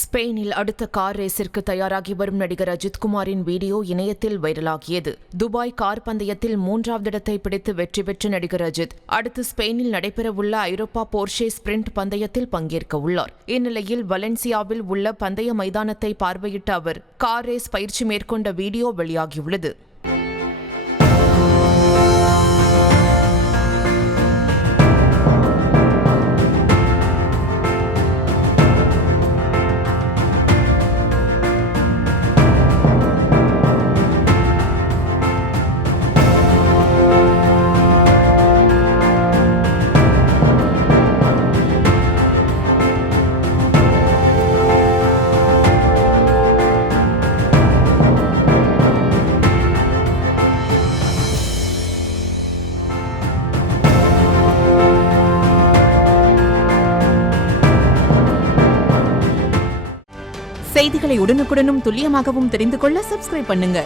ஸ்பெயினில் அடுத்த கார் ரேஸிற்கு தயாராகி வரும் நடிகர் அஜித் குமாரின் வீடியோ இணையத்தில் வைரலாகியது. துபாய் கார் பந்தயத்தில் 3வது இடத்தை பிடித்து வெற்றி பெற்ற நடிகர் அஜித் அடுத்து ஸ்பெயினில் நடைபெறவுள்ள ஐரோப்பா போர்ஷே ஸ்பிரிண்ட் பந்தயத்தில் பங்கேற்க உள்ளார். இந்நிலையில் வலென்சியாவில் உள்ள பந்தய மைதானத்தை பார்வையிட்ட அவர் கார் ரேஸ் பயிற்சி மேற்கொண்ட வீடியோ வெளியாகியுள்ளது. செய்திகளை உடனுக்குடனும் துல்லியமாகவும் தெரிந்து கொள்ள சப்ஸ்கிரைப் பண்ணுங்க.